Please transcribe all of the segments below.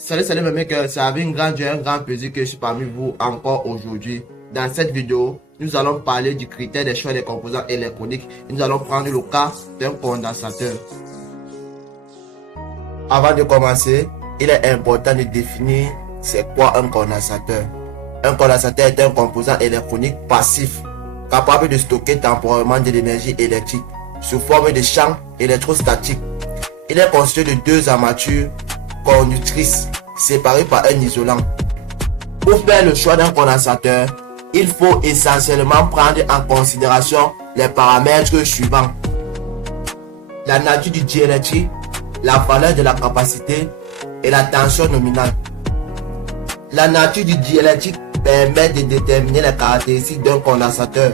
Salut mes mecs, c'est avec un grand plaisir que je suis parmi vous encore aujourd'hui. Dans cette vidéo, nous allons parler du critère des choix des composants électroniques. Nous allons prendre le cas d'un condensateur. Avant de commencer, il est important de définir c'est quoi un condensateur. Un condensateur est un composant électronique passif, capable de stocker temporairement de l'énergie électrique sous forme de champ électrostatique. Il est constitué de deux armatures conductrices séparées par un isolant. Pour faire le choix d'un condensateur, il faut essentiellement prendre en considération les paramètres suivants: la nature du diélectrique, la valeur de la capacité et la tension nominale. La nature du diélectrique permet de déterminer les caractéristiques d'un condensateur.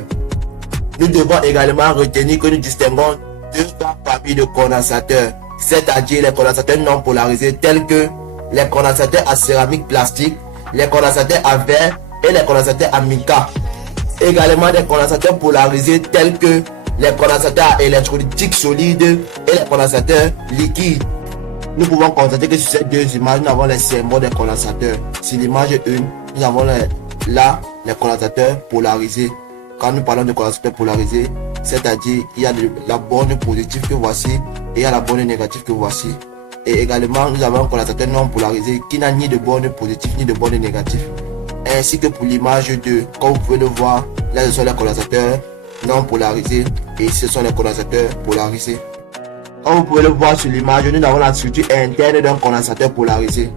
Nous devons également retenir que nous distinguons deux grandes familles de condensateurs, c'est-à-dire les condensateurs non polarisés tels que les condensateurs à céramique plastique, les condensateurs à verre et les condensateurs à mica. Également des condensateurs polarisés tels que les condensateurs à électrolytique solide et les condensateurs liquides. Nous pouvons constater que sur ces deux images, nous avons les symboles des condensateurs. Sur l'image 1, nous avons les condensateurs polarisés. Quand nous parlons de condensateurs polarisés, c'est-à-dire il y a la borne positive que voici et il y a la borne négative que voici. Et également, nous avons un condensateur non polarisé qui n'a ni de borne positive ni de borne négative. Ainsi que pour l'image 2, comme vous pouvez le voir, là ce sont les condensateurs non polarisés et ce sont les condensateurs polarisés. Comme vous pouvez le voir sur l'image, nous avons la structure interne d'un condensateur polarisé.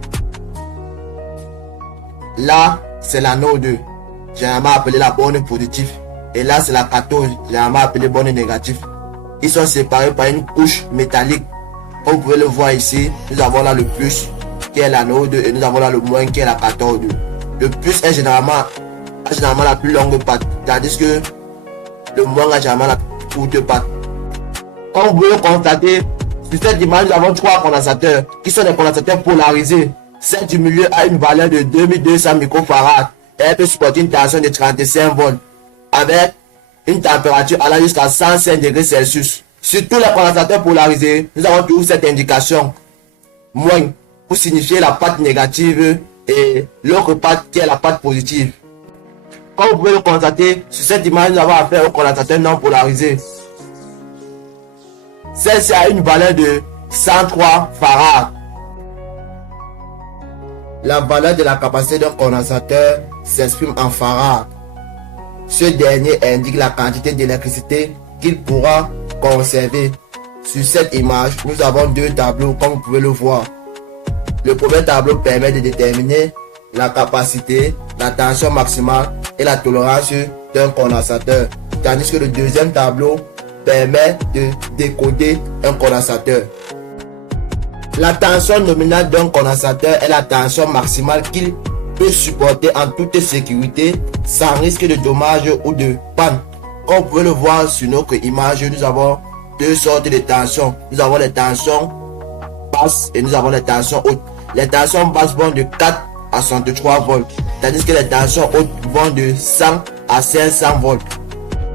Là, c'est l'anode, généralement appelée la borne positive. Et là, c'est la cathode, généralement appelée borne négative. Ils sont séparés par une couche métallique. Comme vous pouvez le voir ici, nous avons là le plus qui est l'anode et nous avons là le moins qui est la cathode. Le plus est généralement la plus longue patte, tandis que le moins a généralement la plus courte patte. Comme vous pouvez le constater, sur cette image, nous avons trois condensateurs qui sont des condensateurs polarisés. Celle du milieu a une valeur de 2200 microfarad et elle peut supporter une tension de 35 volts avec une température allant jusqu'à 105 degrés Celsius. Sur tous les condensateurs polarisés, nous avons toujours cette indication moins pour signifier la patte négative et l'autre patte qui est la patte positive. Comme vous pouvez le constater, sur cette image, nous avons affaire au condensateur non polarisé. Celle-ci a une valeur de 103 farad. La valeur de la capacité d'un condensateur s'exprime en farad. Ce dernier indique la quantité d'électricité qu'il pourra conserver. Sur cette image, nous avons deux tableaux comme vous pouvez le voir. Le premier tableau permet de déterminer la capacité, la tension maximale et la tolérance d'un condensateur, tandis que le deuxième tableau permet de décoder un condensateur. La tension nominale d'un condensateur est la tension maximale qu'il peut supporter en toute sécurité sans risque de dommage ou de panne. Comme vous pouvez le voir sur notre image, nous avons deux sortes de tensions. Nous avons les tensions basses et nous avons les tensions hautes. Les tensions basses vont de 4 à 63 volts, tandis que les tensions hautes vont de 100 à 500 volts.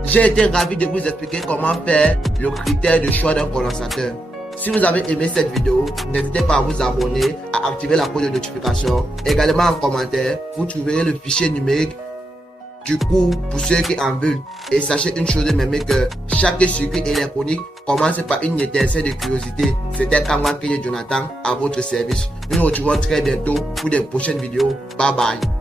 J'ai été ravi de vous expliquer comment faire le critère de choix d'un condensateur. Si vous avez aimé cette vidéo, n'hésitez pas à vous abonner, à activer la cloche de notification. Également en commentaire, vous trouverez le fichier numérique du cours pour ceux qui en veulent. Et sachez une chose mes mecs, que chaque circuit électronique commence par une étincelle de curiosité. C'était Kamwa Jonathan à votre service. Nous nous retrouvons très bientôt pour des prochaines vidéos. Bye bye.